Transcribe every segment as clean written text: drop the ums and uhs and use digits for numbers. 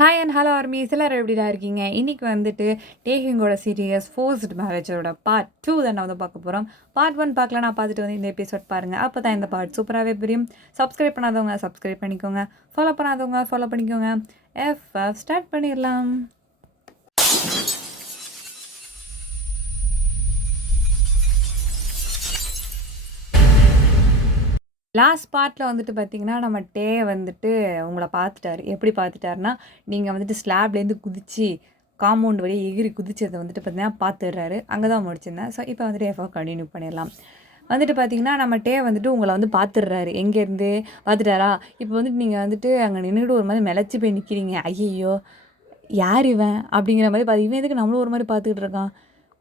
Hi and hello armies எல்லாரும் எப்படிடா இருக்கீங்க? இன்னைக்கு வந்துட்டு டேகிங்கோட சீரியஸ் ஃபோர்ஸ்ட் மேரேஜோட பார்ட் 2 தான் நான் வந்து பார்க்க போகிறோம். பார்ட் 1 பார்க்கலாம். நான் பார்த்துட்டு வந்து இந்த எபிசோட் பாருங்கள். அப்போ தான் இந்த பார்ட் சூப்பராகவே புரியும். சப்ஸ்கிரைப் பண்ணாதவங்க சப்ஸ்கிரைப் பண்ணிக்கோங்க. ஃபாலோ பண்ணாதவங்க ஃபாலோ பண்ணிக்கோங்க. ஸ்டார்ட் பண்ணிடலாம். லாஸ்ட் பார்ட்டில் வந்துட்டு பார்த்தீங்கன்னா, நம்ம டே வந்துட்டு உங்கள பார்த்துட்டாரு. எப்படி பார்த்துட்டாருன்னா, நீங்கள் வந்துட்டு ஸ்லாப்லேருந்து குதிச்சு, காம்பவுண்ட் வழியா எகிறி குதிச்சத வந்துட்டு பார்த்தீங்கன்னா பார்த்துடுறாரு. அங்கே தான் முடிச்சிருந்தேன். ஸோ இப்போ வந்துட்டு கன்டினியூ பண்ணிடலாம். வந்துட்டு பார்த்தீங்கன்னா, நம்ம டே வந்துட்டு உங்கள வந்து பார்த்துடுறாரு. எங்கேருந்து பார்த்துட்டாரா? இப்போ வந்துட்டு நீங்கள் வந்துட்டு அங்கே நின்னுட்டு ஒரு மாதிரி மெலச்சு போய் நிற்கிறீங்க. ஐய்யய்யோ! யார் இவன்? அப்படிங்கிற மாரி இவன் எதுக்கு நம்மளும் ஒரு மாரி பார்த்துக்கிட்டு இருக்கான்?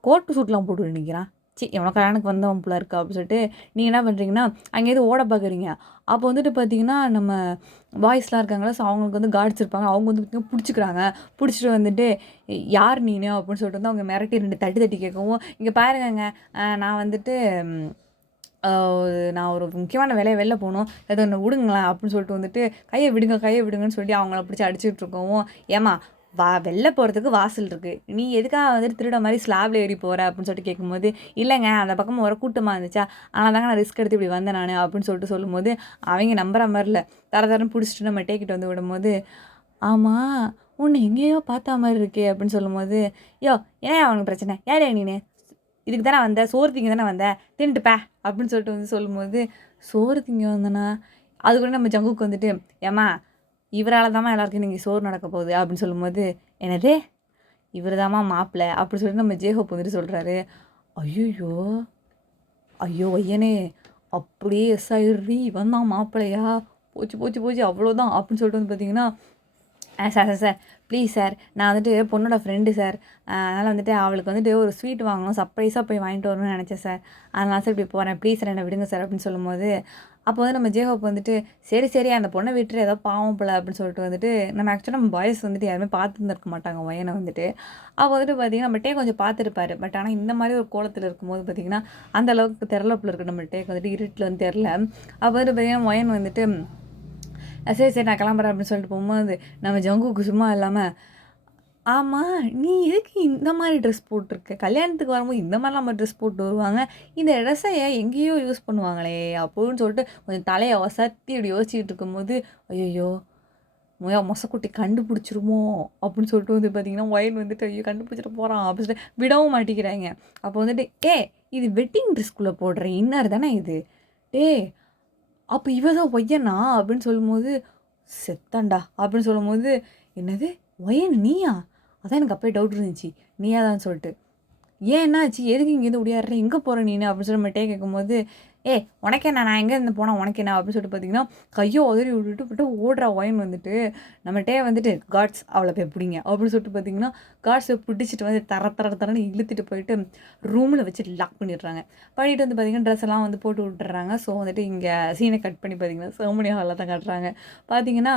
கோட்டு சூட்லாம் போட்டு நிற்கிறான். எவனோ கல்யாணத்துக்கு வந்தவன் போல இருக்கா அப்படின்னு சொல்லிட்டு நீங்கள் என்ன பண்ணுறீங்கன்னா, அங்கேருந்து ஓட பார்க்குறீங்க. அப்போ வந்துட்டு பார்த்தீங்கன்னா, நம்ம பாய்ஸ்லாம் இருக்காங்களா, ஸோ அவங்களுக்கு வந்து கார்ட்ஸ் இருப்பாங்க. அவங்க வந்து பார்த்தீங்கன்னா பிடிச்சிக்கிறாங்க. பிடிச்சிட்டு வந்துட்டு, யார் நீனு? அப்படின்னு சொல்லிட்டு வந்து அவங்க மிரட்டி 2 தட்டி தட்டி கேட்கவும், இங்கே பாருங்கங்க, நான் வந்துட்டு அ நான் ஒரு முக்கியமான வேலையா வெளில போணும். ஏதோ ஒண்ணு விடுங்களேன் அப்படின்னு சொல்லிட்டு வந்துட்டு, கைய விடுங்க, கைய விடுங்கன்னு சொல்லி அவங்கள பிடிச்சு அடிச்சுட்டு இருக்கவும், ஏம்மா வெளில போகிறதுக்கு வாசல் இருக்குது. நீ எதுக்காக வந்துட்டு திருட மாதிரி ஸ்லாப்ல ஏறி போகிற அப்படின்னு சொல்லிட்டு கேட்கும்போது, இல்லைங்க அந்த பக்கமாக ஒரு கூட்டமாக இருந்துச்சா, அதனால தாங்க நான் ரிஸ்க் எடுத்து இப்படி வந்தேன் நான் அப்படின்னு சொல்லிட்டு சொல்லும்போது, அவங்க நம்புற மாதிரி இல்லை. தரன்னு பிடிச்சிட்டு நம்ம டேக்கிட்டு வந்து விடும்போது, ஆமாம் உன்னை எங்கேயோ பார்த்தா மாதிரி இருக்கே அப்படின்னு சொல்லும்போது, யோ ஏன் அவனுக்கு பிரச்சனை, யார் நீனு, இதுக்கு தானே வந்த, சோறு திங்க தானே வந்த, தின்ட்டுப்ப அப்படின்னு சொல்லிட்டு வந்து சொல்லும்போது, சோறு திங்க வந்தனா, அது கூட நம்ம ஜங்குக்கு வந்துட்டு, ஏம்மா இவரால் தாம்மா எல்லாருக்கும் நீங்கள் சோறு நடக்க போகுது அப்படின்னு சொல்லும்போது, என்னது இவர் தாம்மா மாப்பிள்ளை அப்படின்னு சொல்லிட்டு நம்ம ஜேஹோப் வந்துட்டு சொல்கிறாரு. ஐயோ ஐயோ ஐயனே, அப்படியே எஸ் ஆயிடுறி, இவன் தான் மாப்பிள்ளையா, போச்சு போச்சு போச்சு அவ்வளோதான் அப்படின்னு சொல்லிட்டு வந்து பார்த்தீங்கன்னா, sir sir sir please sir, நான் வந்துட்டு பொண்ணோட ஃப்ரெண்டு சார், அதனால் வந்துட்டு அவளுக்கு வந்துட்டு ஒரு ஸ்வீட் வாங்கணும், சர்ப்ரைஸாக போய் வாங்கிட்டு வரணும்னு நினச்சேன் சார், அதனால் சார் இப்படி போகிறேன், ப்ளீஸ் சார் என்னை விடுங்க சார் அப்படின்னு சொல்லும்போது, அப்போ வந்து நம்ம ஜேஹோப் வந்துட்டு, சரி சரி அந்த பொண்ணை விட்டுரு, ஏதோ பாவம் போல அப்படின்னு சொல்லிட்டு வந்துட்டு, நம்ம ஆக்சுவலாக நம்ம பாய்ஸ் வந்துட்டு யாருமே பார்த்துருந்துருக்க மாட்டாங்க ஒயனை வந்துட்டு. அப்போ வந்துட்டு பார்த்திங்கன்னா நம்ம டே கொஞ்சம் பார்த்துருப்பாரு. பட் ஆனால் இந்த மாதிரி ஒரு கோலத்தில் இருக்கும்போது பார்த்திங்கன்னா, அந்த அளவுக்கு தெரலப்பில் இருக்குது நம்ம டேக்கு வந்துட்டு, இருட்டில் வந்து தெரில. அப்போ வந்துட்டு பார்த்திங்கன்னா ஒயன் வந்துட்டு, சரி சரி நான் கிளம்புறேன் அப்படின்னு சொல்லிட்டு போகும்போது, நம்ம ஜங்குக்கு சும்மா இல்லாமல், ஆமாம் நீ எதுக்கு இந்த மாதிரி ட்ரெஸ் போட்டிருக்க, கல்யாணத்துக்கு வரும்போது இந்த மாதிரிலாம் நம்ம ட்ரெஸ் போட்டு வருவாங்க, இந்த ட்ரெஸ்ஸை எங்கேயோ யூஸ் பண்ணுவாங்களே அப்படின்னு சொல்லிட்டு கொஞ்சம் தலையை வசத்தி இப்படி யோசிச்சுட்டு இருக்கும்போது, ஐயோ மொசக்குட்டி கண்டுபிடிச்சிருமோ அப்படின்னு சொல்லிட்டு வந்து பார்த்தீங்கன்னா ஒயன் வந்துட்டு ஐயோ கண்டுபிடிச்சிட்டு போகிறான் அப்படின்னு சொல்லிட்டு விடவும் மாட்டேங்கிறாங்க. அப்போ வந்துட்டு இது வெட்டிங் ட்ரெஸ்க்குள்ளே போடுற இன்னர் தானே இது, அப்போ இவ தான் ஒய்யனா அப்படின்னு சொல்லும்போது, செத்தண்டா அப்படின்னு சொல்லும்போது, என்னது ஒய்யன் நீயா, அதான் எனக்கு அப்போயே டவுட் இருந்துச்சு, நீயா தான் சொல்லிட்டு, ஏன் என்னாச்சு, எதுக்கு இங்கேருந்து ஒடியாடுற, எங்கே போகிற நீனு அப்படின்னு சொல்லி மட்டும் கேட்கும்போது, உனக்கு என்ன, நான் எங்கேருந்து போனால் உனக்கு என்ன அப்படின்னு சொல்லிட்டு பார்த்தீங்கன்னா, கையோ உதறி விட்டு ஓடுறா ஒயின் வந்துட்டு, நம்மகிட்டே வந்துட்டு காட்ஸ் அவளை போய் பிடிங்க அப்படின்னு சொல்லிட்டு பார்த்தீங்கன்னா, காட்ஸை பிடிச்சிட்டு வந்து தரன்னு இழுத்துட்டு போயிட்டு ரூமில் வச்சு லாக் பண்ணிடுறாங்க. பண்ணிட்டு வந்து பார்த்தீங்கன்னா ட்ரெஸ் எல்லாம் வந்து போட்டு விட்டுறாங்க. ஸோ வந்துட்டு இங்கே சீனை கட் பண்ணி பார்த்தீங்கன்னா செர்மனி ஹாலில் தான் காட்டுறாங்க. பார்த்தீங்கன்னா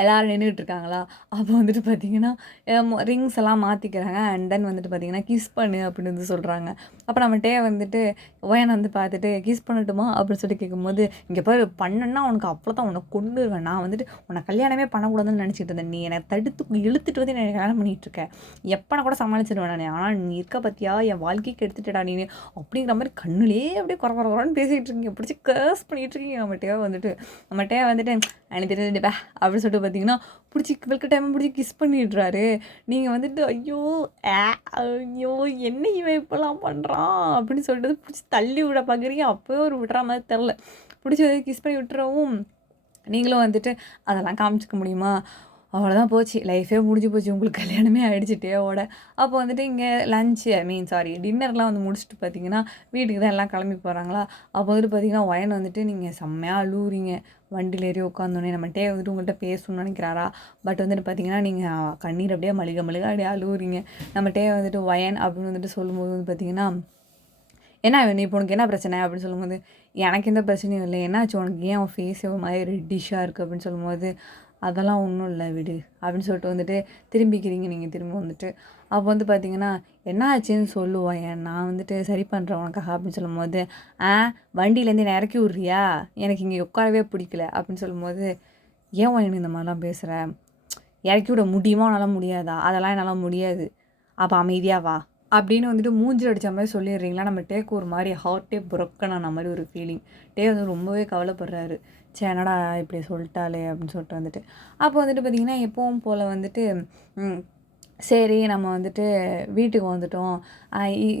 எல்லோரும் நின்றுட்டு இருக்காங்களா, அப்போ வந்துட்டு பார்த்தீங்கன்னா ரிங்ஸ் எல்லாம் மாற்றிக்கிறாங்க. அண்ட் தென் வந்துட்டு பார்த்தீங்கன்னா கிஸ் பண்ணு அப்படின்னு வந்து சொல்கிறாங்க. அப்போ நம்மகிட்டே வந்துட்டு ஒயன் வந்து பார்த்துட்டு கிஸ் பண்ணட்டுமா அப்படின்னு சொல்லி கேட்கும்போது, இங்கே பாரு பண்ணனா உனக்கு அவ்வளோதான், உன்னை கொண்டுருவேன், நான் வந்துட்டு உன்னை கல்யாணமே பண்ணக்கூடாதுன்னு நினச்சிட்டு இருந்தேன், நீ என்னை தடுத்து இழுத்துட்டு வந்து என்னை கல்யாணம் பண்ணிகிட்டு இருக்கேன், எப்போ கூட சமாளிச்சிடுவேன் நான், ஆனால் நீ இருக்க பற்றியா என் வாழ்க்கைக்கு எடுத்துட்டடா நீ அப்படிங்கிற மாதிரி கண்ணுலேயே அப்படியே குறன்னு பேசிகிட்டு இருக்கீங்க, பிடிச்சி கேர்ஸ் பண்ணிகிட்டு இருக்கீங்க. நம்மகிட்டே வந்துட்டு எனக்கு தெரிஞ்சுப்பா அப்படின்னு சொல்லிட்டு பார்த்தீங்கன்னா பிடிச்சி இவளுக்கு டைம் பிடிச்சி கிஸ் பண்ணிடுறாரு. நீங்கள் வந்துட்டு ஐயோ ஐயோ என்ன இவன் இப்போலாம் பண்ணுறான் அப்படின்னு சொல்லிட்டு பிடிச்சி தள்ளி விட பார்க்குறீங்க. அப்போயே ஒரு விடுற மாதிரி தெரில, பிடிச்சி வந்து கிஸ் பண்ணி விட்டுறவும் நீங்களும் வந்துட்டு அதெல்லாம் காமிச்சிக்க முடியுமா, அவ்வளோதான் போச்சு, லைஃபே முடிஞ்சு போச்சு, உங்களுக்கு கல்யாணமே ஆகிடுச்சு டேவோட. அப்போ வந்துட்டு இங்கே லஞ்சு டின்னர்லாம் வந்து முடிச்சுட்டு பார்த்தீங்கன்னா வீட்டுக்கு தான் எல்லாம் கிளம்பி போகிறாங்களா. அப்போ வந்துட்டு பார்த்தீங்கன்னா ஒயன் வந்துட்டு நீங்கள் செம்மையாக அழுவுறீங்க. வண்டியில் ஏறி உட்காந்தோடனே நம்ம டே வந்துட்டு உங்கள்கிட்ட பேசணும்னு நினைக்கிறாரா. பட் வந்துட்டு பார்த்தீங்கன்னா நீங்கள் கண்ணீர் அப்படியே மளிகை அப்படியே அழுவுறீங்க. நம்ம டே வந்துட்டு ஒயன் அப்படின்னு வந்துட்டு சொல்லும்போது வந்து பார்த்தீங்கன்னா, என்ன நீ இப்போ உனக்கு என்ன பிரச்சனை அப்படின்னு சொல்லும்போது, எனக்கு எந்த பிரச்சனையும் இல்லை, என்னாச்சு உனக்கு, ஏன் உன் ஃபேஸ் ஒரு மாதிரி ரெட்டிஷாக இருக்குது அப்படின்னு சொல்லும்போது, அதெல்லாம் ஒன்றும் இல்லை விடு அப்படின்னு சொல்லிட்டு வந்துட்டு திரும்பிக்கிறீங்க நீங்கள் திரும்ப வந்துட்டு. அப்போ வந்து பார்த்தீங்கன்னா, என்ன ஆச்சுன்னு சொல்லுவான், நான் வந்துட்டு சரி பண்ணுறேன் உனக்காக அப்படின்னு சொல்லும்போது, வண்டியிலேருந்து என்னை இறக்கி விட்றியா, எனக்கு இங்கே உட்காரவே பிடிக்கல அப்படின்னு சொல்லும்போது, ஏன் எனக்கு இந்த மாதிரிலாம் பேசுகிற, இறக்கி விட முடியுமா உன்னால் முடியாதா? அதெல்லாம் என்னால் முடியாது. அப்போ அமைதியாக வா அப்படின்னு வந்துட்டு மூஞ்சில் அடித்த மாதிரி சொல்லிடுறீங்களா? நம்ம டேக்கு ஒரு மாதிரி ஹார்ட்டே புரோக்கன் ஆன மாதிரி ஒரு ஃபீலிங். டே வந்து ரொம்பவே கவலைப்படுறாரு. சே என்னடா இப்படி சொல்லிட்டாலே அப்படின்னு சொல்லிட்டு வந்துட்டு அப்போ வந்துட்டு பார்த்திங்கன்னா எப்பவும் போல் வந்துட்டு சரி நம்ம வந்துட்டு வீட்டுக்கு வந்துட்டோம்,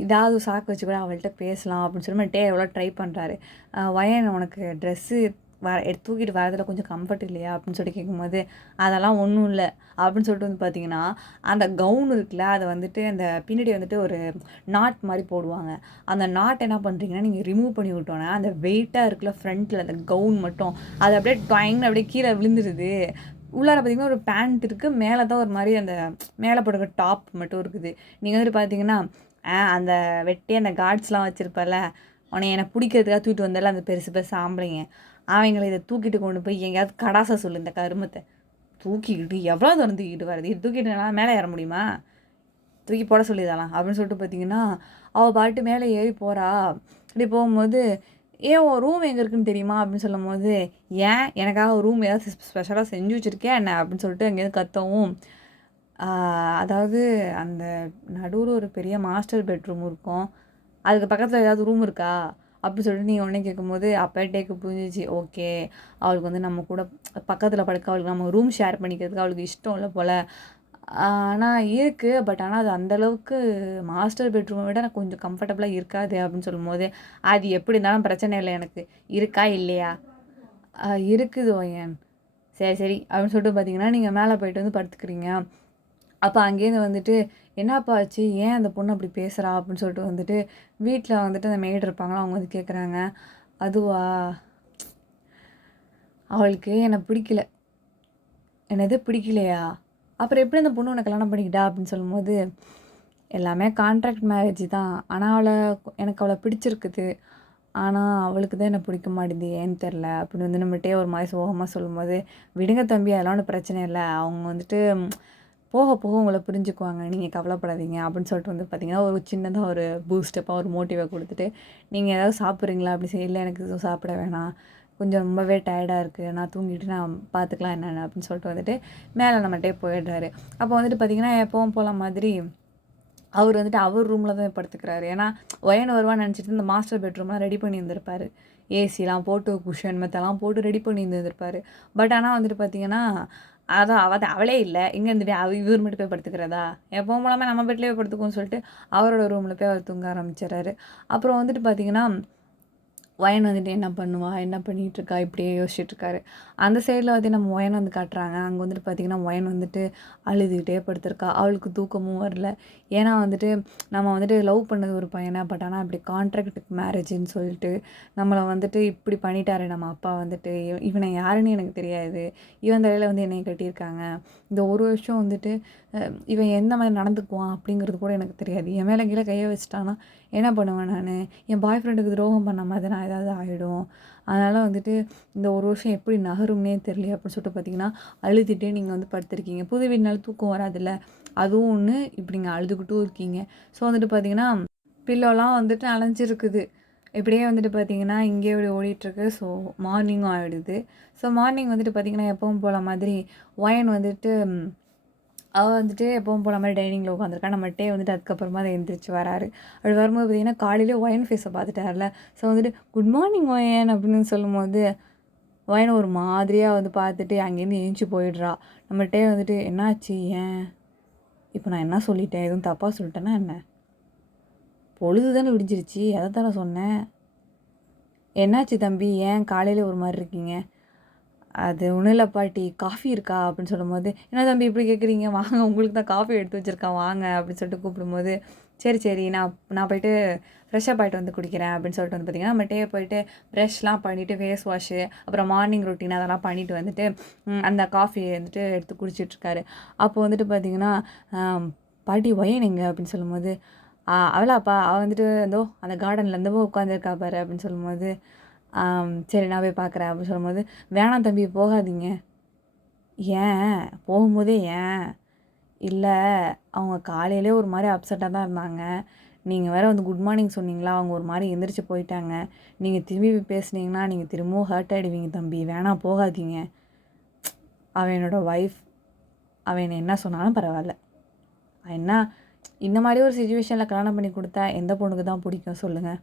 ஏதாவது சாக்கு வச்சு கூட அவள்கிட்ட பேசலாம் அப்படின்னு சொல்லி டே எவ்வளோ ட்ரை பண்ணுறாரு. வயன் உனக்கு ட்ரெஸ்ஸு எடுத்து தூக்கிட்டு வரதில் கொஞ்சம் கம்ஃபர்ட் இல்லையா அப்படின்னு சொல்லிட்டு கேட்கும்போது அதெல்லாம் ஒன்றும் இல்லை அப்படின்னு சொல்லிட்டு வந்து பார்த்தீங்கன்னா அந்த கவுன் இருக்குல்ல அதை வந்துட்டு அந்த பின்னாடி வந்துட்டு ஒரு நாட் மாதிரி போடுவாங்க. அந்த நாட் என்ன பண்ணுறீங்கன்னா நீங்கள் ரிமூவ் பண்ணி விட்டோன்னா அந்த வெயிட்டாக இருக்குல்ல ஃப்ரண்ட்டில் அந்த கவுன் மட்டும் அது அப்படியே டாயிங்னு அப்படியே கீழே விழுந்துருது. உள்ளார பார்த்தீங்கன்னா ஒரு பேண்ட் இருக்குது, மேலே தான் ஒரு மாதிரி அந்த மேலே போடுற டாப் மட்டும் இருக்குது. நீங்கள் வந்துட்டு பார்த்தீங்கன்னா அந்த வெட்டி அந்த கார்ட்ஸ்லாம் வச்சுருப்பல, உன்னை எனக்கு பிடிக்கிறதுக்காக தூக்கிட்டு வந்தால அந்த பெருசு பெருசு ஆம்பளைங்க அவங்கள இதை தூக்கிட்டு கொண்டு போய் எங்கேயாவது கடாசை சொல்லு. இந்த கருமத்தை தூக்கிக்கிட்டு எவ்வளோ தூரம் தூக்கிட்டு வருது, இது தூக்கிட்டு மேலே ஏற முடியுமா? தூக்கி போட சொல்லிடலாம் அப்படின்னு சொல்லிட்டு பார்த்தீங்கன்னா அவள் பாட்டு மேலே ஏறி போகிறா. அப்படி போகும்போது ஏன் உன் ரூம் எங்கே இருக்குன்னு தெரியுமா அப்படின்னு சொல்லும் போது ஏன் எனக்காக ஒரு ரூம் ஏதாவது ஸ்பெஷலாக செஞ்சு வச்சுருக்கேன் என்ன அப்படின்னு சொல்லிட்டு அங்கேருந்து கத்தவும் அதாவது அந்த நடுவில் ஒரு பெரிய மாஸ்டர் பெட்ரூம் இருக்கும், அதுக்கு பக்கத்தில் ஏதாவது ரூம் இருக்கா அப்படின்னு சொல்லிட்டு நீங்கள் உடனே கேட்கும்போது அப்பேட்டேக்கு புரிஞ்சிச்சு. ஓகே அவளுக்கு வந்து நம்ம கூட பக்கத்தில் படுக்க அவளுக்கு நம்ம ரூம் ஷேர் பண்ணிக்கிறதுக்கு அவளுக்கு இஷ்டம் இல்லை போல். ஆனால் இருக்குது, பட் ஆனால் அது அந்தளவுக்கு மாஸ்டர் பெட்ரூமை விட எனக்கு கொஞ்சம் கம்ஃபர்டபுளாக இருக்காது அப்படின்னு சொல்லும்போது அது எப்படி இருந்தாலும் பிரச்சனை இல்லை, எனக்கு இருக்கா இல்லையா? இருக்குது ஓயன். சரி சரி அப்படின்னு சொல்லிட்டு பார்த்தீங்கன்னா நீங்கள் மேலே போயிட்டு வந்து படுத்துக்கிறீங்க. அப்போ அங்கேருந்து வந்துட்டு என்னப்பா ஆச்சு, ஏன் அந்த பொண்ணு அப்படி பேசுகிறா அப்படின்னு சொல்லிட்டு வந்துட்டு வீட்டில் வந்துட்டு அந்த மெய்டு இருப்பாங்களா அவங்க வந்து கேட்குறாங்க. அதுவா அவளுக்கு என்னை பிடிக்கல. என்னது பிடிக்கலையா? அப்புறம் எப்படி அந்த பொண்ணு உன்னை கல்யாணம் பண்ணிக்கிட்டா அப்படின்னு சொல்லும்போது எல்லாமே கான்ட்ராக்ட் மேரேஜ் தான், ஆனால் எனக்கு அவளை பிடிச்சிருக்குது, ஆனால் அவளுக்கு தான் என்னை பிடிக்க மாட்டேது ஏன்னு தெரில அப்படின்னு வந்து நம்மகிட்டே ஒரு மாதிரி சோகமாக சொல்லும்போது விடுங்க தம்பி அதெல்லாம் ஒன்றும் பிரச்சனை இல்லை, அவங்க வந்துட்டு போக போக உங்களை புரிஞ்சுக்குவாங்க, நீங்கள் கவலைப்படாதீங்க அப்படின்னு சொல்லிட்டு வந்து பார்த்திங்கன்னா ஒரு சின்னதாக ஒரு பூஸ்டப்பாக ஒரு மோட்டிவை கொடுத்துட்டு நீங்கள் ஏதாவது சாப்பிட்றீங்களா அப்படி செய்யல, எனக்கு எதுவும் சாப்பிட வேணாம், கொஞ்சம் ரொம்பவே டயர்டாக இருக்குது, நான் தூங்கிட்டு நான் பார்த்துக்கலாம் என்னென்ன அப்படின்னு சொல்லிட்டு வந்துட்டு மேலே நம்மகிட்டே போயிடுறாரு. அப்போ வந்துட்டு பார்த்திங்கன்னா எப்பவும் போல மாதிரி அவர் வந்துட்டு அவர் ரூமில் தான் படுத்துக்கிறாரு. ஏன்னா ஒயன் வருவான்னு நினச்சிட்டு இந்த மாஸ்டர் பெட்ரூம்லாம் ரெடி பண்ணி இருந்திருப்பார், ஏசிலாம் போட்டு குஷன் மெத்தெல்லாம் போட்டு ரெடி பண்ணி இருந்திருப்பார். பட் ஆனால் வந்துட்டு பார்த்திங்கன்னா அதான் அவளே இல்லை, இங்கே இருந்துட்டு இவர் மட்டும் போய் படுத்துக்கிறதா, எப்பவும் மூலமாக நம்ம பெட்லேயே போய் படுத்துக்கோன்னு சொல்லிட்டு அவரோட ரூமில் போய் அவர் தூங்க ஆரம்பிச்சிடறாரு. அப்புறம் வந்துட்டு பார்த்திங்கன்னா ஒயன் வந்துட்டு என்ன பண்ணுவா, என்ன பண்ணிகிட்ருக்கா இப்படியே யோசிச்சுட்ருக்காரு. அந்த சைடில் வந்து நம்ம ஒயன் வந்து காட்டுறாங்க. அங்கே வந்துட்டு பார்த்திங்கன்னா ஒயன் வந்துட்டு அழுதுகிட்டே படுத்திருக்கா. அவளுக்கு தூக்கமும் வரல. ஏன்னா வந்துட்டு நம்ம வந்துட்டு லவ் பண்ணது ஒரு பையனை, பட் ஆனால் இப்படி கான்ட்ராக்ட் மேரேஜுன்னு சொல்லிட்டு நம்மளை வந்துட்டு இப்படி பண்ணிட்டாரு நம்ம அப்பா வந்துட்டு. இவனை யாருன்னு எனக்கு தெரியாது, இவன் தலையில் வந்து என்னை கட்டியிருக்காங்க, இந்த ஒரு வருஷம் வந்துட்டு இவன் எந்த மாதிரி நடந்துக்குவான் அப்படிங்கிறது கூட எனக்கு தெரியாது, என் மேலே கீழே கையை வச்சுட்டானா என்ன பண்ணுவேன் நான், என் பாய் ஃப்ரெண்டுக்கு துரோகம் பண்ண மாதிரி நான் ஏதாவது ஆகிடும், அதனால் வந்துட்டு இந்த ஒரு வருஷம் எப்படி நகரும்னே தெரியல அப்படின்னு சொல்லிட்டு பார்த்தீங்கன்னா அழுதுகிட்டே நீங்கள் வந்து படுத்திருக்கீங்க. புது வீடுனால தூக்கம் வராதில்ல, அதுவும் ஒன்று, இப்படி நீங்கள் அழுதுகிட்டும் இருக்கீங்க. ஸோ வந்துட்டு பார்த்தீங்கன்னா பில்லோலாம் வந்துட்டு அலைஞ்சிருக்குது. இப்படியே வந்துட்டு பார்த்தீங்கன்னா இங்கே இப்படி ஓடிட்டுருக்கு. ஸோ மார்னிங்கும் ஆகிடுது. ஸோ மார்னிங் வந்துட்டு பார்த்திங்கன்னா எப்பவும் போல மாதிரி ஒயன் வந்துட்டு அவள் வந்துட்டு எப்பவும் போல மாதிரி டைனிங்கில் உட்காந்துருக்கா. நம்மகிட்டே வந்துட்டு அதுக்கப்புறமா அதை எழுந்திரிச்சு வராரு. அப்படி வரும்போது பார்த்திங்கன்னா காலையிலே ஒயன் ஃபேஸை பார்த்துட்டார்ல. ஸோ வந்துட்டு குட் மார்னிங் ஒயன் அப்படின்னு சொல்லும்போது ஒயனை ஒரு மாதிரியாக வந்து பார்த்துட்டு அங்கேருந்து எழுந்துச்சி போயிடுறா. நம்மகிட்டே வந்துட்டு என்னாச்சு, ஏன் இப்போ நான் என்ன சொல்லிட்டேன், எதுவும் தப்பாக சொல்லிட்டேன்னா என்ன, பொழுது தானே விடிஞ்சிருச்சு, அதை தானே சொன்னேன், என்னாச்சு தம்பி ஏன் காலையில் ஒரு மாதிரி இருக்கீங்க, அது ஒன்றும் இல்லை பாட்டி, காஃபி இருக்கா அப்படின்னு சொல்லும்போது என்ன தம்பி இப்படி கேட்குறீங்க, வாங்க உங்களுக்கு தான் காஃபி எடுத்து வச்சுருக்கேன் வாங்க அப்படின்னு சொல்லிட்டு கூப்பிடும்போது சரி சரி நான் போயிட்டு ஃப்ரெஷ்ஷப் ஆகிட்டு வந்து குடிக்கிறேன் அப்படின்னு சொல்லிட்டு வந்து பார்த்திங்கன்னா நம்மகிட்டே போயிட்டு ப்ரெஷ்லாம் பண்ணிவிட்டு ஃபேஸ் வாஷு அப்புறம் மார்னிங் ரொட்டீன் அதெல்லாம் பண்ணிவிட்டு வந்துட்டு அந்த காஃபி வந்துட்டு எடுத்து குடிச்சிட்ருக்காரு. அப்போ வந்துட்டு பார்த்திங்கன்னா பாட்டி ஒயன் எங்க அப்படின்னு சொல்லும்போது அவளாப்பா அவள் வந்துட்டு ஏதோ அந்த கார்டனில் போய் உட்காந்துருக்கா பாரு அப்படின்னு சொல்லும்போது சரி நான் போய் பார்க்குறேன் அப்படின்னு சொல்லும்போது வேணாம் தம்பி போகாதீங்க, ஏன் போகும்போதே ஏன், இல்லை அவங்க காலையிலே ஒரு மாதிரி அப்செட்டாக தான் இருந்தாங்க, நீங்கள் வேறு வந்து குட் மார்னிங் சொன்னீங்களா, அவங்க ஒரு மாதிரி எந்திரிச்சு போயிட்டாங்க, நீங்கள் திரும்பி பேசுனீங்கன்னா நீங்கள் திரும்பவும் ஹர்ட் ஆகிடுவீங்க தம்பி, வேணாம் போகாதீங்க, அவன் என்னோடய ஒய்ஃப், அவன் என்னை என்ன சொன்னாலும் பரவாயில்ல. என்ன இந்த மாதிரி ஒரு சிச்சுவேஷனில் கல்யாணம் பண்ணி கொடுத்தா எந்த பொண்ணுக்கு தான் பிடிக்கும் சொல்லுங்கள்?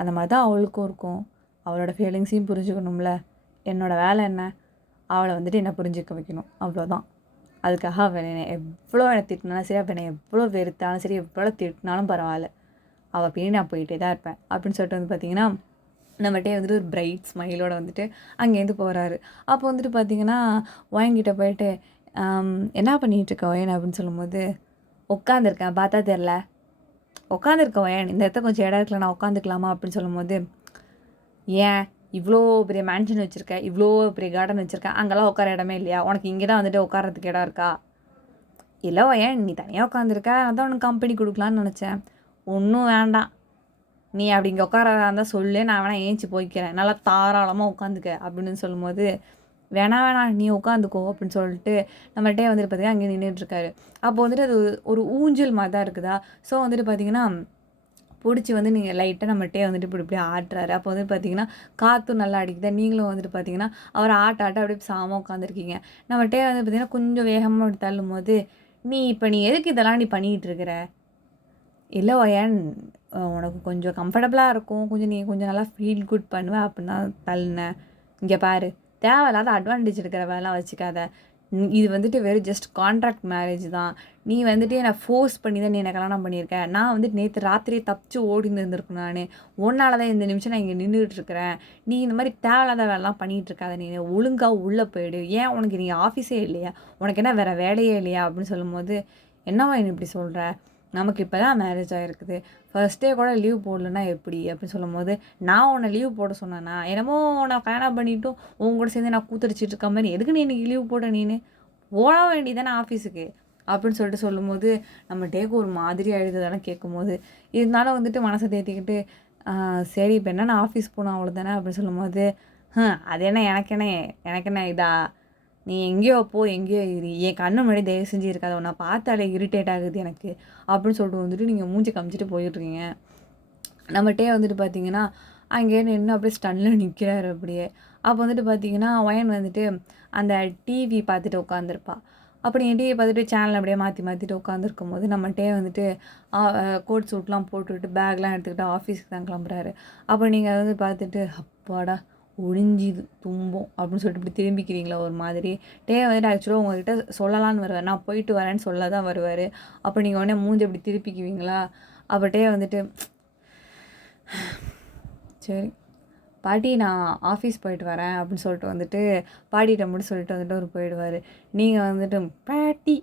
அந்த மாதிரி தான் அவளுக்கும் இருக்கும். அவளோட ஃபீலிங்ஸையும் புரிஞ்சுக்கணும்ல. என்னோடய வேலை என்ன? அவளை வந்துட்டு என்னை புரிஞ்சிக்க வைக்கணும், அவ்வளோதான். அதுக்காக அவன் என்னை எவ்வளோ என்னை திட்டினாலும் சரி, அவன் என்னை எவ்வளோ வெறுத்தாலும் சரி, எவ்வளோ திட்டினாலும் பரவாயில்ல, அவள் பின்னாடி நான் போயிட்டே தான் இருப்பேன் அப்படின்னு சொல்லிட்டு வந்து பார்த்திங்கன்னா நம்மகிட்டே வந்துட்டு ஒரு பிரைட் ஸ்மைலோடு வந்துட்டு அங்கேருந்து போகிறாரு. அப்போ வந்துட்டு பார்த்திங்கன்னா ஒயன்கிட்ட போயிட்டு என்ன பண்ணிகிட்ருக்க ஒயன் அப்படின்னு சொல்லும்போது, உட்காந்துருக்கேன் பார்த்தா தெரில, உட்காந்துருக்க ஒயன் இந்த இடத்த கொஞ்சம் இடம் இருக்கல, நான் உட்காந்துக்கலாமா அப்படின்னு சொல்லும்போது, ஏன் இவ்வளோ பெரிய மேன்ஷன் வச்சுருக்கேன், இவ்வளோ பெரிய கார்டன் வச்சுருக்கேன், அங்கெல்லாம் உட்கார இடமே இல்லையா? உனக்கு இங்கே தான் வந்துட்டு உட்காரத்துக்கு இடம் இருக்கா? இல்லை ஒயன் நீ தனியாக உட்காந்துருக்க, அதான் உனக்கு கம்பெனி கொடுக்கலான்னு நினச்சேன். ஒன்றும் வேண்டாம், நீ அப்படி இங்கே உட்காரதா இருந்தால் சொல்லு, நான் வேணால் ஏஞ்சி போய்க்கிறேன், நல்லா தாராளமாக உட்காந்துக்க அப்படின்னு சொல்லும்போது, வேணாம் நீ உட்காந்துக்கோ அப்படின்னு சொல்லிட்டு நம்மகிட்டே வந்துட்டு பார்த்திங்கன்னா அங்கே நின்றுட்டுருக்காரு. அப்போ வந்துட்டு அது ஒரு ஊஞ்சல் மாதிரி தான் இருக்குதா. ஸோ வந்துட்டு பார்த்திங்கன்னா பிடிச்சி வந்து நீங்கள் லைட்டாக நம்மகிட்டே வந்துட்டு இப்படி ஆட்டுறாரு. அப்போ வந்துட்டு பார்த்திங்கன்னா காற்றும் நல்லா அடிக்குதா, நீங்களும் வந்துட்டு பார்த்திங்கன்னா அவர் ஆட்ட அப்படியே சாம உட்காந்துருக்கீங்க. நம்மகிட்டே வந்து பார்த்திங்கன்னா கொஞ்சம் வேகமாக அப்படி தள்ளும் போது, நீ எதுக்கு இதெல்லாம் நீ பண்ணிகிட்டு இருக்கிற? இல்லை ஒயன் உனக்கு கொஞ்சம் கம்ஃபர்டபுளாக இருக்கும், கொஞ்சம் நீ கொஞ்சம் நல்லா ஃபீல் குட் பண்ணுவேன் அப்படின்னு தான் தள்ளினேன். இங்கே பாரு, தேவையில்லாத அட்வான்டேஜ் எடுக்கிற வேலைலாம் வச்சுக்காத. இது வந்துட்டு வெறும் ஜஸ்ட் கான்ட்ராக்ட் மேரேஜ் தான். நீ வந்துட்டு என்னை ஃபோர்ஸ் பண்ணி தான் நீ என்னை கல்யாணம் பண்ணியிருக்க. நான் வந்துட்டு நேற்று ராத்திரியே தப்பிச்சு ஓடிந்து இருந்திருக்கேன். நான் ஒன்னால தான் இந்த நிமிஷம் நான் இங்கே நின்றுட்டுருக்கிறேன். நீ இந்த மாதிரி தேவையில்லாத வேலைலாம் பண்ணிகிட்டு இருக்காத. நீ ஒழுங்காக உள்ளே போயிடு. ஏன் உனக்கு நீங்கள் ஆஃபீஸே இல்லையா? உனக்கு என்ன வேறு வேலையே இல்லையா அப்படின்னு சொல்லும்போது, என்னவா என்ன இப்படி சொல்கிற? நமக்கு இப்போ தான் மேரேஜ் ஆகிருக்குது, ஃபர்ஸ்ட் டே கூட லீவ் போடலன்னா எப்படி அப்படின்னு சொல்லும்போது, நான் உன்னை லீவ் போட சொன்னேன்னா? என்னமோ நான் கல்யாணம் பண்ணிவிட்டும் உன் கூட சேர்ந்து நான் கூத்தடிச்சிட்டு இருக்க மாதிரி, எதுக்கு நீ இன்றைக்கி லீவ் போட? நீனு ஓட வேண்டியதானே ஆஃபீஸுக்கு அப்படின்னு சொல்லிட்டு சொல்லும்போது, நம்ம டேக்கு ஒரு மாதிரி ஆகிடுது தானே கேட்கும்போது. இருந்தாலும் வந்துட்டு மனசை தேத்திக்கிட்டு, சரி இப்போ என்ன நான் ஆஃபீஸ் போகணும் அவ்வளோதானே அப்படின்னு சொல்லும்போது, அது என்ன எனக்கு என்ன இதா, நீ எங்கேயோ எங்கேயோ இரு, என் கண்ணு முன்னாடி தயவு செஞ்சு இருக்காது, உன்னை பார்த்தாலே இரிட்டேட் ஆகுது எனக்கு அப்படின்னு சொல்லிட்டு வந்துட்டு நீங்கள் மூஞ்சி காமிச்சிட்டு போயிட்டுருக்கீங்க. நம்மகிட்டே வந்துட்டு பார்த்தீங்கன்னா அங்கேயே நின்று அப்படியே ஸ்டன்னில் நிற்கிறாரு அப்படியே. அப்போ வந்துட்டு பார்த்தீங்கன்னா ஒயன் வந்துட்டு அந்த டிவி பார்த்துட்டு உட்காந்துருப்பா. அப்படி என் டிவி பார்த்துட்டு சேனல் அப்படியே மாற்றிட்டு உட்காந்துருக்கும் போது நம்மகிட்டே வந்துட்டு கோட் சூட்லாம் போட்டுவிட்டு பேக்லாம் எடுத்துக்கிட்டு ஆஃபீஸுக்கு தான் கிளம்புறாரு. அப்போ நீங்கள் வந்து பார்த்துட்டு, அப்பாடா ஒழிஞ்சிது தும்போம் அப்படின்னு சொல்லிட்டு இப்படி திரும்பிக்கிறீங்களா ஒரு மாதிரி. வந்துட்டு ஆக்சுவலாக உங்கள்கிட்ட சொல்லலான்னு வருவார், நான் போயிட்டு வரேன்னு சொல்ல தான் வருவார். அப்போ நீங்கள் உடனே மூஞ்சி இப்படி திருப்பிக்குவீங்களா? அப்போ வந்துட்டு, சரி பாட்டி நான் ஆஃபீஸ் போயிட்டு வரேன் அப்படின்னு சொல்லிட்டு வந்துட்டு பாட்டிகிட்ட மட்டும் சொல்லிட்டு வந்துட்டு அவர் போயிடுவார். நீங்கள் வந்துட்டு பாட்டி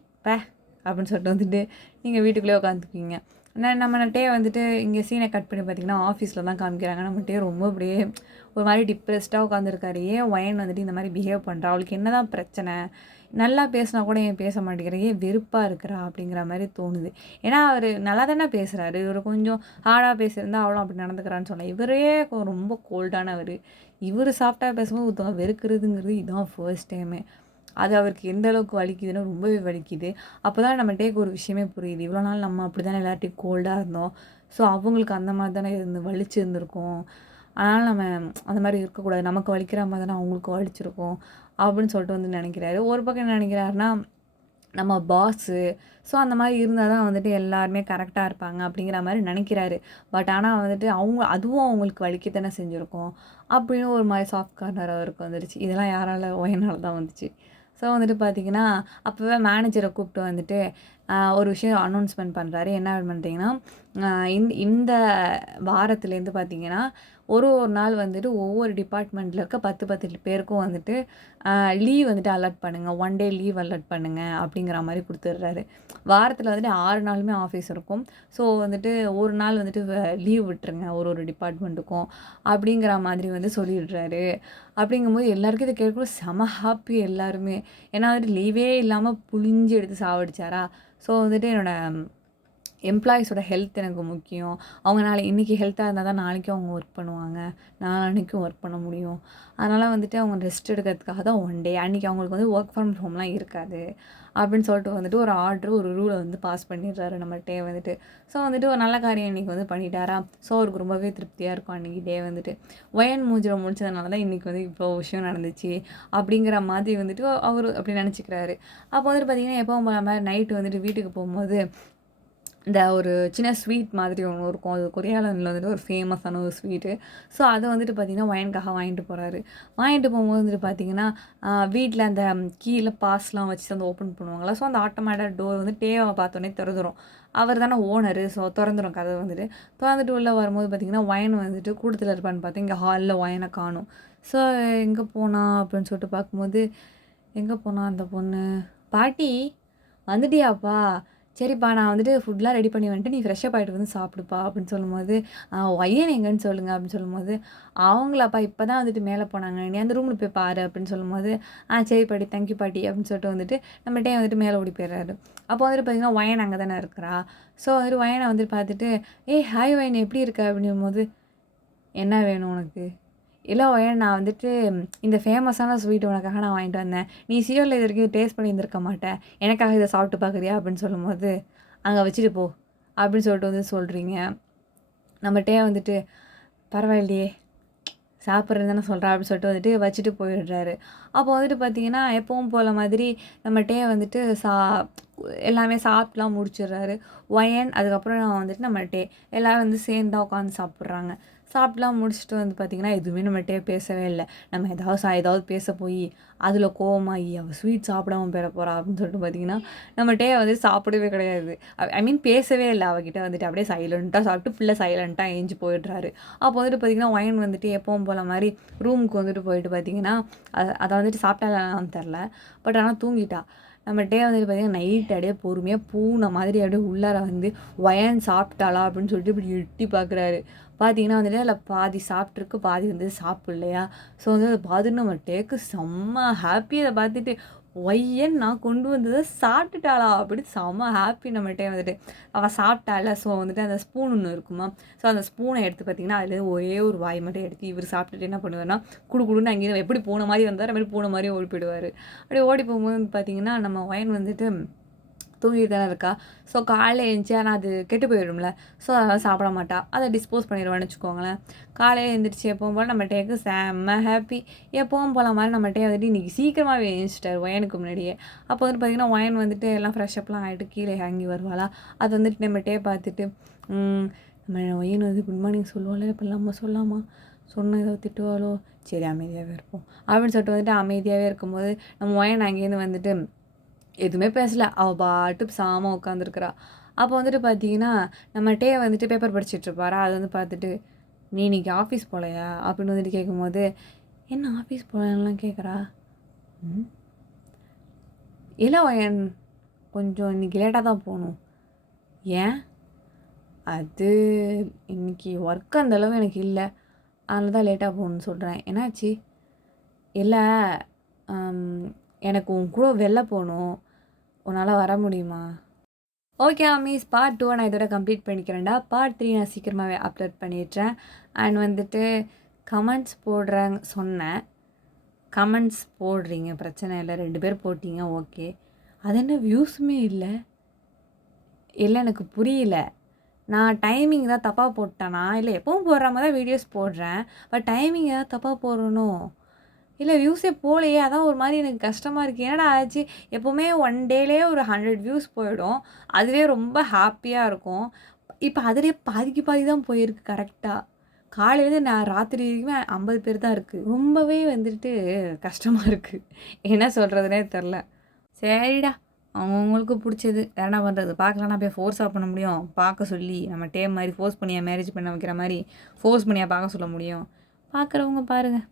அப்படின்னு சொல்லிட்டு வந்துட்டு நீங்கள் வீட்டுக்குள்ளே உட்காந்துக்குவீங்க. நம்மகிட்டே வந்துட்டு இங்கே சீனை கட் பண்ணி பார்த்திங்கன்னா ஆஃபீஸில் தான் காமிக்கிறாங்க. நம்மகிட்டே ரொம்ப அப்படியே ஒரு மாதிரி டிப்ரெஸ்டாக உட்காந்துருக்காரு. ஏன் ஒயன் வந்துட்டு இந்த மாதிரி பிஹேவ் பண்ணுறா, அவளுக்கு என்ன தான் பிரச்சனை, நல்லா பேசினா கூட ஏன் பேச மாட்டேங்கிறா, ஏன் வெறுப்பாக இருக்கிறா அப்படிங்கிற மாதிரி தோணுது. ஏன்னா அவர் நல்லா தானே பேசுகிறாரு, இவர் கொஞ்சம் ஹார்டாக பேசியிருந்தா அவளும் அப்படி நடந்துக்கிறான்னு சொன்னேன். இவரே ரொம்ப கோல்டானவர். இவர் சாஃப்டாக பேசும்போது ஒருத்தவங்க வெறுக்கிறதுங்கிறது இதுதான் ஃபர்ஸ்ட் டைமு. அது அவருக்கு எந்த அளவுக்கு வலிக்குதுன்னா ரொம்பவே வலிக்குது. அப்போ தான் நம்மகிட்டே ஒரு விஷயமே புரியுது, இவ்வளோ நாள் நம்ம அப்படி தானே எல்லார்ட்டையும் கோல்டாக இருந்தோம், ஸோ அவங்களுக்கு அந்த மாதிரி தானே வலிச்சு இருந்திருக்கோம், அதனால் நம்ம அந்த மாதிரி இருக்கக்கூடாது, நமக்கு வலிக்கிற மாதிரி தானே அவங்களுக்கு வலிச்சிருக்கோம் அப்படின்னு சொல்லிட்டு வந்து நினைக்கிறாரு. ஒரு பக்கம் என்ன நினைக்கிறாருன்னா, நம்ம பாஸு, ஸோ அந்த மாதிரி இருந்தால் தான் வந்துட்டு எல்லாருமே கரெக்டாக இருப்பாங்க அப்படிங்கிற மாதிரி நினைக்கிறாரு. பட் ஆனால் வந்துட்டு அதுவும் அவங்களுக்கு வலிக்க தானே செஞ்சுருக்கோம் அப்படின்னு ஒரு மாதிரி சாஃப்ட் கார்னர் அவருக்கு வந்துடுச்சு. இதெல்லாம் யாரால் ஒயனால் தான் வந்துச்சு. ஸோ வந்துட்டு பார்த்திங்கன்னா அப்போவே மேனேஜரை கூப்பிட்டு வந்துட்டு ஒரு விஷயம் அனௌன்ஸ்மெண்ட் பண்ணுறாரு. என்ன பண்ணுறீங்கன்னா, இந்த வாரத்துலேருந்து பார்த்திங்கன்னா ஒரு நாள் வந்துட்டு ஒவ்வொரு டிபார்ட்மெண்ட்டில் இருக்க 10 பேருக்கும் வந்துட்டு லீவ் வந்துட்டு அலாட் பண்ணுங்கள், 1 டே லீவ் அலாட் பண்ணுங்கள் அப்படிங்கிற மாதிரி கொடுத்துட்றாரு. வாரத்தில் வந்துட்டு 6 நாளுமே ஆஃபீஸ் இருக்கும். ஸோ வந்துட்டு ஒரு நாள் வந்துட்டு லீவ் விட்டுருங்க ஒரு டிபார்ட்மெண்ட்டுக்கும் அப்படிங்கிற மாதிரி வந்து சொல்லிடுறாரு. அப்படிங்கும்போது எல்லாருக்கும் இதை கேட்கக்கூட செம ஹாப்பி எல்லாருமே. ஏன்னா வந்துட்டு லீவே இல்லாமல் புழிஞ்சு எடுத்து சாவடிச்சாரா. ஸோ வந்துட்டு என்னோடய எம்ப்ளாயீஸோட ஹெல்த் எனக்கு முக்கியம். அவங்க இன்றைக்கி ஹெல்த்தாக இருந்தால் தான் நாளைக்கும் அவங்க ஒர்க் பண்ணுவாங்க, நாளான்னைக்கும் ஒர்க் பண்ண முடியும். அதனால் வந்துட்டு அவங்க ரெஸ்ட் எடுக்கிறதுக்காக தான் 1 டே, அன்றைக்கி அவங்களுக்கு வந்து ஒர்க் ஃப்ரம் ஹோம்லாம் இருக்காது அப்படின்னு சொல்லிட்டு வந்துட்டு ஒரு ஆர்டர் ஒரு ரூலை வந்து பாஸ் பண்ணிடுறாரு நம்ம டே வந்துட்டு. ஸோ வந்துட்டு ஒரு நல்ல காரியம் இன்றைக்கி வந்து பண்ணிட்டாரா. ஸோ அவருக்கு ரொம்பவே திருப்தியாக இருக்கும் அன்றைக்கி டே வந்துட்டு. ஒயன் மூஞ்சில் முடிச்சதுனால தான் இன்றைக்கி வந்து இவ்வளோ விஷயம் நடந்துச்சு அப்படிங்கிற மாதிரி வந்துட்டு அவர் அப்படி நினச்சிக்கிறாரு. அப்போ வந்துட்டு பார்த்திங்கன்னா எப்பவும் போல மாதிரி நைட்டு வந்துட்டு வீட்டுக்கு போகும்போது இந்த ஒரு சின்ன ஸ்வீட் மாதிரி ஒன்று இருக்கும். அது கொரியாலனில் வந்துட்டு ஒரு ஃபேமஸான ஒரு ஸ்வீட்டு. ஸோ அதை வந்துட்டு பார்த்திங்கன்னா ஒயனுக்காக வாங்கிட்டு போகிறாரு. வாங்கிட்டு போகும்போது வந்துட்டு பார்த்திங்கன்னா வீட்டில் அந்த கீழே பாஸ்லாம் வச்சு அந்த ஓப்பன் பண்ணுவாங்களா. ஸோ அந்த ஆட்டோமேட்டிக் டோர் வந்து டேவை பார்த்தோன்னே திறந்துரும். அவர் தானே ஓனரு. ஸோ திறந்துரும் கதை வந்துட்டு. திறந்துட்டு உள்ளே வரும்போது பார்த்திங்கன்னா ஒயன் வந்துட்டு கூட்டத்தில் இருப்பான்னு பார்த்தா இங்கே ஹாலில் ஒயனை காணும். ஸோ எங்கே போனா அப்படின்னு சொல்லிட்டு பார்க்கும்போது எங்கே போனா அந்த பொண்ணு, பாட்டி வந்துட்டியாப்பா, சரிப்பா நான் வந்துட்டு ஃபுட்லாம் ரெடி பண்ணி வந்துட்டு நீ ஃப்ரெஷ்ஷப் ஆகிட்டு வந்து சாப்பிடுப்பா அப்படின்னு சொல்லும்போது, ஒய்யன் எங்கன்னு சொல்லுங்கள் அப்படின்னு சொல்லும்போது, அவங்களாப்பா இப்போ தான் வந்துட்டு மேலே போனாங்க, நீ அந்த ரூமில் போய் பாரு அப்படின்னு சொல்லும்போது, சரி பாட்டி தேங்க்யூ பாட்டி அப்படின்னு சொல்லிட்டு வந்துட்டு நம்மகிட்டே வந்துட்டு மேலே ஓடி போயிடுறாரு. அப்போ வந்துட்டு பார்த்திங்கன்னா ஒயன் அங்கே தானே இருக்கிறா. ஸோ வந்துட்டு ஒயனை வந்துட்டு பார்த்துட்டு, ஹாய் ஒயன் எப்படி இருக்க அப்படிங்கும்போது, என்ன வேணும் உனக்கு? இல்லை ஒயன் நான் வந்துட்டு இந்த ஃபேமஸான ஸ்வீட் உனக்காக நான் வாங்கிட்டு வந்தேன். நீ சீரியலில் இது வரைக்கும் டேஸ்ட் பண்ணியிருந்திருக்க மாட்டேன். எனக்காக இதை சாப்பிட்டு பார்க்குறியா அப்படின்னு சொல்லும்போது, அங்கே வச்சுட்டு போ அப்படின்னு சொல்லிட்டு வந்து சொல்கிறீங்க. நம்மகிட்டே வந்துட்டு பரவாயில்லையே சாப்பிட்றது தானே சொல்கிறா அப்படின்னு சொல்லிட்டு வந்துட்டு வச்சுட்டு போயிடுறாரு. அப்போ வந்துட்டு பார்த்திங்கன்னா எப்பவும் போல் மாதிரி நம்மகிட்டே வந்துட்டு எல்லாமே சாப்பிட்லாம் முடிச்சிடுறாரு. ஒயன் அதுக்கப்புறம் வந்துட்டு நம்மகிட்டே எல்லோரும் வந்து சேர்ந்து தான் உட்காந்து சாப்பிட்றாங்க. சாப்பிட்லாம் முடிச்சுட்டு வந்து பார்த்திங்கன்னா எதுவுமே நம்மகிட்டே பேசவே இல்லை. நம்ம ஏதாவது பேச போய் அதில் கோவமாகி அவள் ஸ்வீட் சாப்பிடாம போயிட போகிறா அப்படின்னு சொல்லிட்டு பார்த்திங்கன்னா நம்மகிட்டே வந்து சாப்பிடவே கிடையாது. ஐ மீன் பேசவே இல்லை அவகிட்ட வந்துட்டு. அப்படியே சைலண்ட்டாக சாப்பிட்டு ஃபுல்லாக சைலண்ட்டாக ஏஞ்சி போயிடுறாரு. அப்போ வந்துட்டு பார்த்திங்கன்னா ஒயன் வந்துட்டு எப்பவும் போல் மாதிரி ரூமுக்கு வந்துட்டு போயிட்டு பார்த்திங்கன்னா அதை வந்துட்டு சாப்பிட்டாலான்னு தெரில. பட் ஆனால் தூங்கிட்டா. நம்ம டே வந்துட்டு பார்த்திங்கன்னா நைட்டு அப்படியே பொறுமையாக பூனை மாதிரி அப்படியே உள்ளார வந்து ஒயன் சாப்பிட்டாளா அப்படின்னு சொல்லிட்டு இப்படி எட்டி பார்க்குறாரு. பார்த்திங்கன்னா வந்துட்டு அதில் பாதி சாப்பிட்ருக்கு, பாதி வந்து சாப்பிட்லையா. ஸோ வந்து அதை பார்த்துட்டு நம்ம டேக்கு செம்ம ஹாப்பி. அதை பார்த்துட்டு ஒய்யன் நான் கொண்டு வந்ததை சாப்பிட்டுட்டாளா அப்படி செம்ம ஹாப்பி. நம்மகிட்டே வந்துட்டு அவள் சாப்பிட்டால. ஸோ வந்துட்டு அந்த ஸ்பூன் ஒன்று இருக்குமா. ஸோ அந்த ஸ்பூனை எடுத்து பார்த்திங்கன்னா அதுலேருந்து ஒரே ஒரு வாய் மட்டும் எடுத்து இவர் சாப்பிட்டுட்டு என்ன பண்ணுவார்னா குடுன்னு அங்கேயும் எப்படி பூனை மாதிரி வந்தார் அது மாதிரி பூனை மாதிரி ஓடி போயிடுவார். அப்படியே ஓடி போகும்போது பார்த்திங்கன்னா நம்ம ஒயன் வந்துட்டு தூங்கிட்டு தானே இருக்கா. ஸோ காலையில் எழுந்துச்சி ஆனால் அது கெட்டு போயிடும்ல. ஸோ அதெல்லாம் சாப்பிட மாட்டா. அதை டிஸ்போஸ் பண்ணிடுவான்னு வச்சுக்கோங்களேன். காலையில் எழுந்திரிச்சி எப்பவும் போல் நம்ம டேக்கு செம்ம ஹாப்பி. எப்பவும் போல மாதிரி நம்ம டே வந்துட்டு இன்றைக்கி சீக்கிரமாகவே எழுந்திரிச்சிட்டார் ஒயனுக்கு முன்னாடியே. அப்போ வந்து பார்த்திங்கன்னா ஒயன் வந்துட்டு எல்லாம் ஃப்ரெஷ்அப்லாம் ஆகிட்டு கீழே இறங்கி வருவாளா. அது வந்துட்டு நம்ம டே பார்த்துட்டு நம்ம ஒயன் வந்து குட் மார்னிங் சொல்லுவாள். இப்போல்லாம் நம்ம சொல்லாமா, சொன்ன ஏதோ திட்டுவாளோ, சரி அமைதியாகவே இருப்போம் அப்படின்னு சொல்லிட்டு வந்துட்டு அமைதியாகவே இருக்கும்போது நம்ம ஒயன் அங்கேருந்து வந்துட்டு எதுவுமே பேசலை. அவள் பாட்டு சாம உட்காந்துருக்குறா. அப்போ வந்துட்டு பார்த்தீங்கன்னா நம்ம டே வந்துட்டு பேப்பர் படிச்சுட்ருப்பாரா. அது வந்து பார்த்துட்டு நீ இன்றைக்கி ஆஃபீஸ் போகலையா அப்படின்னு வந்துட்டு கேட்கும்போது என்ன ஆஃபீஸ் போகலான்லாம் கேட்குறா. இல்லை ஒயன் கொஞ்சம் இன்றைக்கி லேட்டாக தான் போகணும். ஏன்? அது இன்றைக்கி ஒர்க் அந்தளவு எனக்கு இல்லை, அதனால தான் லேட்டாக போகணுன்னு சொல்கிறேன். என்னாச்சு? இல்லை எனக்கு உன் கூட வெளில போகணும், உன்னால் வர முடியுமா? ஓகே அமீஸ் பார்ட் 2 நான் இதோட கம்ப்ளீட் பண்ணிக்கிறேன்டா. பார்ட் 3 நான் சீக்கிரமாகவே அப்லோட் பண்ணிடுறேன். அண்ட் வந்துட்டு கமெண்ட்ஸ் போடுறேன்னு சொன்னேன். கமெண்ட்ஸ் போடுறீங்க, பிரச்சனை இல்லை. 2 பேர் போட்டிங்க, ஓகே. அது என்ன வியூஸுமே இல்லை? இல்லை எனக்கு புரியல. நான் டைமிங் தான் தப்பாக போட்டேனா? இல்லை எப்பவும் போடுற மாதிரி தான் வீடியோஸ் போடுறேன். பட் டைமிங் ஏதாவது தப்பாக போடணும். இல்லை வியூஸே போகலையே, அதான் ஒரு மாதிரி எனக்கு கஷ்டமாக இருக்குது. என்னடா ஆச்சு? எப்போவுமே 1 டேலே ஒரு 100 வியூஸ் போயிடும். அதுவே ரொம்ப ஹாப்பியாக இருக்கும். இப்போ அதிலே பாதிக்கு பாதி தான் போயிருக்கு கரெக்டாக. காலையிலேருந்து நான் ராத்திரி வரைக்குமே 50 பேர் தான் இருக்குது. ரொம்பவே வந்துட்டு கஷ்டமாக இருக்குது. என்ன சொல்கிறதுனே தெரில. சரிடா, அவங்கவுங்களுக்கு பிடிச்சது வேறு என்ன பண்ணுறது. பார்க்கலன்னா போய் ஃபோர்ஸாக பண்ண முடியும்? பார்க்க சொல்லி நம்ம டேம் மாதிரி ஃபோர்ஸ் பண்ணியா மேரேஜ் பண்ண வைக்கிற மாதிரி ஃபோர்ஸ் பண்ணியா பார்க்க சொல்ல முடியும்? பார்க்குறவங்க பாருங்கள்.